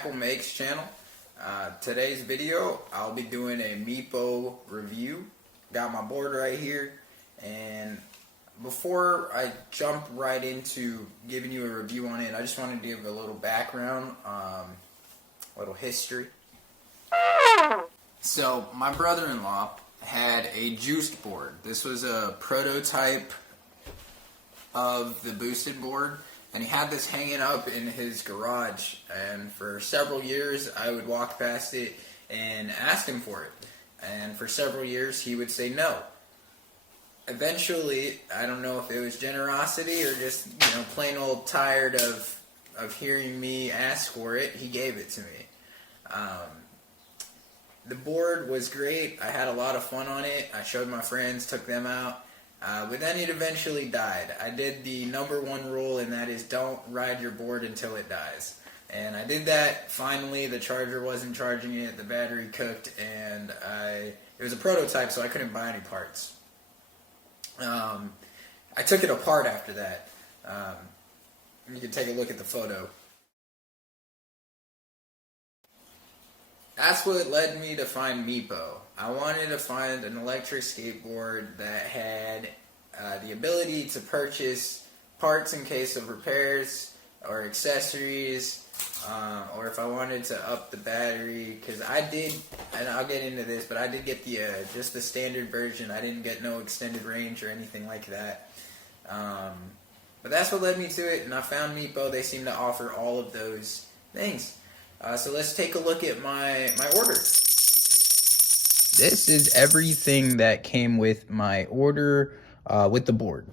Tackle Makes channel. Today's video, I'll be doing a Meepo review. Got my board right here, and before I jump right into giving you a review on it, I just wanted to give a little background, a little history. So my brother-in-law had a juiced board. This was a prototype of the boosted board, and he had this hanging up in his garage, and for several years I would walk past it and ask him for it, and for several years he would say no. Eventually, I don't know if it was generosity or just, plain old tired of hearing me ask for it, he gave it to me. The board was great. I had a lot of fun on it. I showed my friends, took them out. But then it eventually died. I did the #1 rule, and that is don't ride your board until it dies. And I did that. Finally, the charger wasn't charging it, the battery cooked, and it was a prototype, so I couldn't buy any parts. I took it apart after that. You can take a look at the photo. That's what led me to find Meepo. I wanted to find an electric skateboard that had the ability to purchase parts in case of repairs or accessories, or if I wanted to up the battery, because I did, and I'll get into this, but I did get the just the standard version. I didn't get no extended range or anything like that. But that's what led me to it, and I found Meepo. They seem to offer all of those things. So let's take a look at my order. This is everything that came with my order with the board.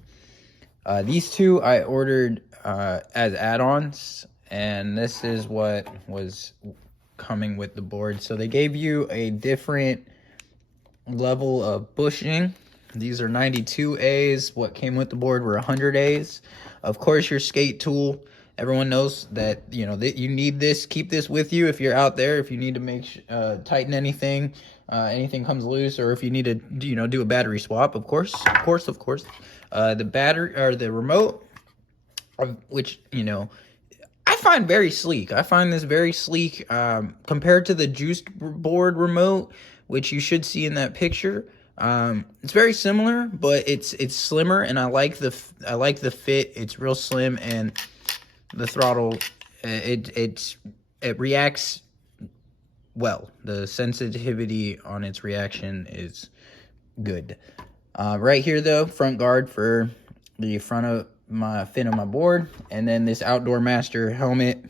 These two I ordered as add-ons, and this is what was coming with the board. So they gave you a different level of bushing. These are 92As. What came with the board were 100As. Of course, your skate tool. Everyone knows that, that you need this. Keep this with you if you're out there. If you need to tighten anything, anything comes loose, or if you need to, do a battery swap. Of course. The battery or the remote, which I find very sleek. I find this very sleek compared to the juiced board remote, which you should see in that picture. It's very similar, but it's slimmer, and I like the fit. It's real slim, and the throttle, it reacts well. The sensitivity on its reaction is good. Right here though, front guard for the front of my fin of my board, and then this Outdoor Master helmet,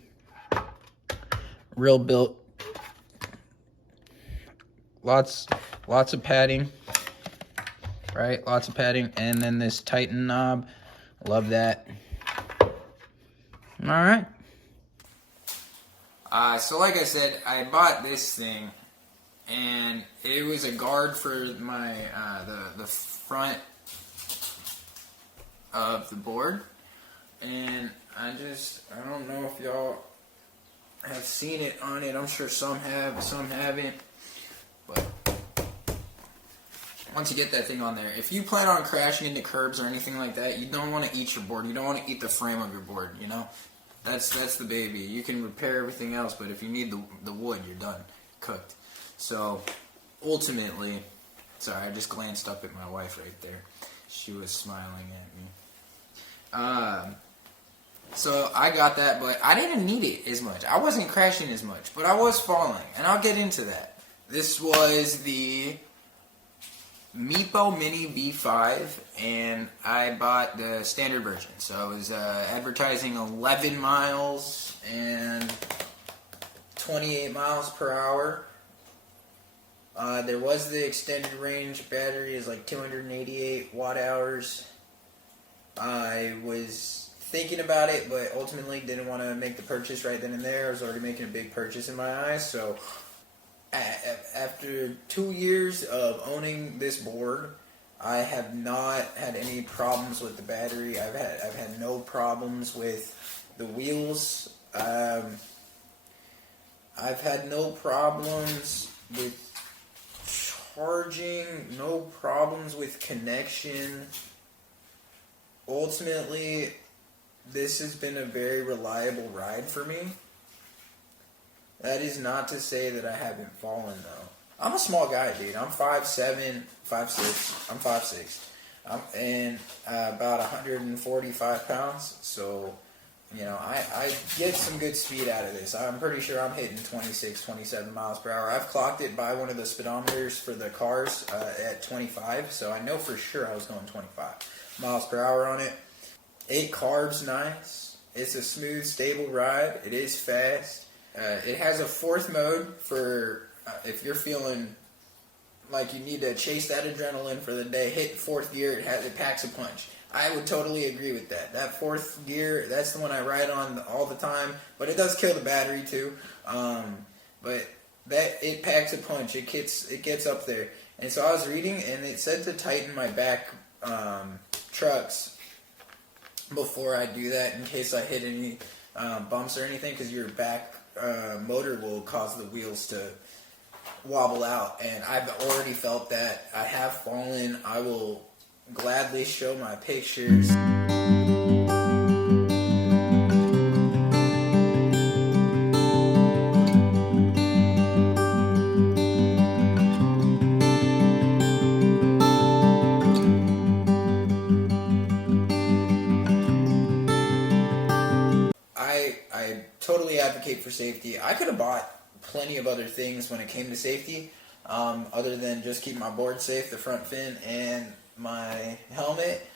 real built, lots of padding, right? Lots of padding, and then this Titan knob, love that. All right. So like I said, I bought this thing, and it was a guard for my the front of the board, and I don't know if y'all have seen it on it. I'm sure some have, some haven't, but once you get that thing on there, if you plan on crashing into curbs or anything like that, you don't want to eat your board. You don't want to eat the frame of your board, That's the baby. You can repair everything else, but if you need the wood, you're done. Cooked. So, ultimately, sorry, I just glanced up at my wife right there. She was smiling at me. So, I got that, but I didn't need it as much. I wasn't crashing as much, but I was falling, and I'll get into that. This was the Meepo Mini V5, and I bought the standard version. So it was advertising 11 miles and 28 miles per hour. There was the extended range battery, is like 288 watt hours. I was thinking about it, but ultimately didn't want to make the purchase right then and there. I was already making a big purchase in my eyes, so after 2 years of owning this board, I have not had any problems with the battery. I've had no problems with the wheels. I've had no problems with charging, no problems with connection. Ultimately, this has been a very reliable ride for me. That is not to say that I haven't fallen though. I'm a small guy, dude. I'm 5'7", 5'6". I'm 5'6". And about 145 pounds. So, you know, I get some good speed out of this. I'm pretty sure I'm hitting 26, 27 miles per hour. I've clocked it by one of the speedometers for the cars at 25. So I know for sure I was going 25 miles per hour on it. 8 carbs, nice. It's a smooth, stable ride. It is fast. It has a 4th mode for if you're feeling like you need to chase that adrenaline for the day. Hit 4th gear. It packs a punch. I would totally agree with that. That 4th gear, that's the one I ride on all the time. But it does kill the battery too. But it packs a punch. It gets up there. And so I was reading, and it said to tighten my back trucks before I do that, in case I hit any bumps or anything, because your back motor will cause the wheels to wobble out. And I've already felt that. I have fallen. I will gladly show my pictures. I totally advocate for safety. I could have bought plenty of other things when it came to safety, other than just keep my board safe, the front fin, and my helmet.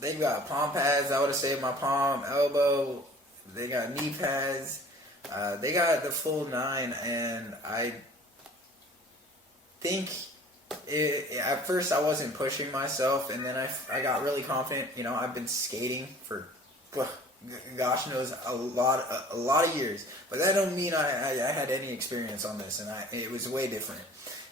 They've got palm pads. I would have saved my palm, elbow. They got knee pads. They got the full 9, and I think at first I wasn't pushing myself, and then I got really confident. You know, I've been skating for gosh knows a lot of years, but that don't mean I had any experience on this, and it was way different.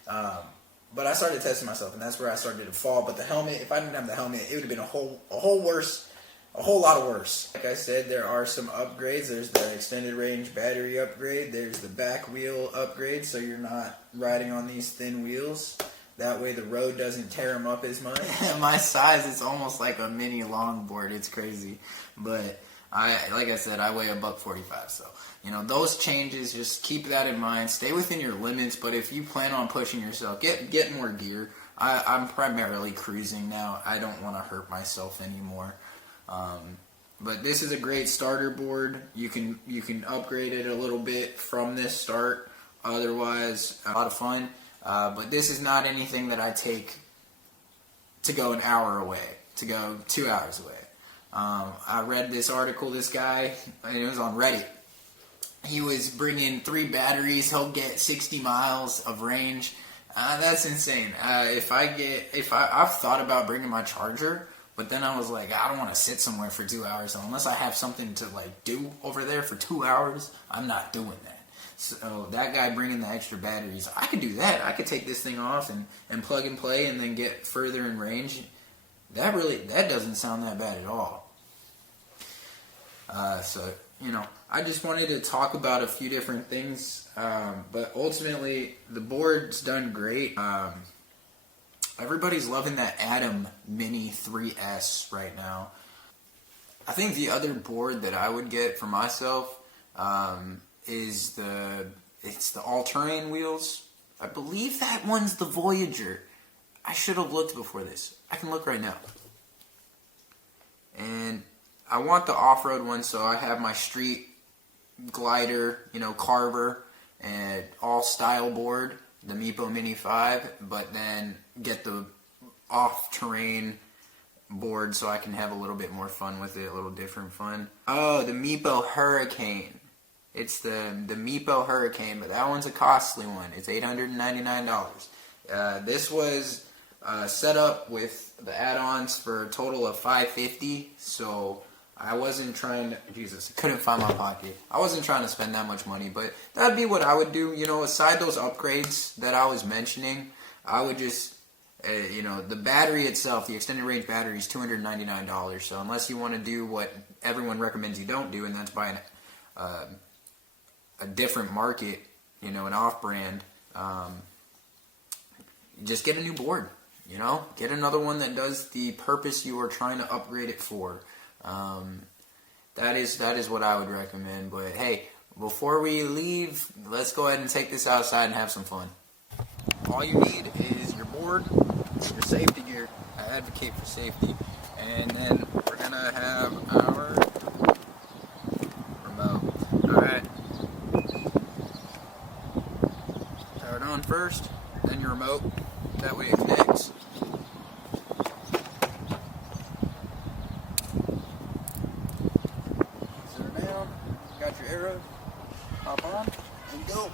But I started testing myself, and that's where I started to fall. But the helmet, if I didn't have the helmet, it would have been a whole lot worse. Like I said, there are some upgrades. There's the extended range battery upgrade. There's the back wheel upgrade, so you're not riding on these thin wheels. That way the road doesn't tear them up as much. My size is almost like a mini longboard. It's crazy. But like I said, I weigh $145. So, you know, those changes, just keep that in mind. Stay within your limits. But if you plan on pushing yourself, get more gear. I'm primarily cruising now. I don't want to hurt myself anymore. But this is a great starter board. You can upgrade it a little bit from this start. Otherwise, a lot of fun. But this is not anything that I take to go an hour away, to go 2 hours away. I read this article, this guy, and it was on Reddit. He was bringing 3 batteries. He'll get 60 miles of range. That's insane. I've thought about bringing my charger, but then I was like, I don't want to sit somewhere for 2 hours. So unless I have something to like do over there for 2 hours, I'm not doing that. So that guy bringing the extra batteries, I could do that. I could take this thing off and plug and play and then get further in range. That doesn't sound that bad at all. So, you know, I just wanted to talk about a few different things. But ultimately, the board's done great. Everybody's loving that Atom Mini 3S right now. I think the other board that I would get for myself is the all-terrain wheels. I believe that one's the Voyager. I should have looked before this. I can look right now. And I want the off-road one, so I have my street glider, you know, carver, and all-style board, the Meepo Mini V5, but then get the off-terrain board so I can have a little bit more fun with it, a little different fun. Oh, the Meepo Hurricane. It's the Meepo Hurricane, but that one's a costly one. It's $899. This was set up with the add-ons for a total of $550. So I wasn't trying to, couldn't find my pocket. I wasn't trying to spend that much money, but that'd be what I would do. You know, aside those upgrades that I was mentioning, I would just, you know, the battery itself, the extended range battery is $299. So unless you want to do what everyone recommends you don't do, and that's buy a different market, you know, an off-brand, just get a new board, you know, get another one that does the purpose you are trying to upgrade it for. That is what I would recommend. But hey, before we leave, let's go ahead and take this outside and have some fun. All you need is your board, your safety gear. I advocate for safety. And then we're gonna have our remote. Alright. Power it on first, then your remote. That way it connects. Set her down. Got your arrow. Hop on and go.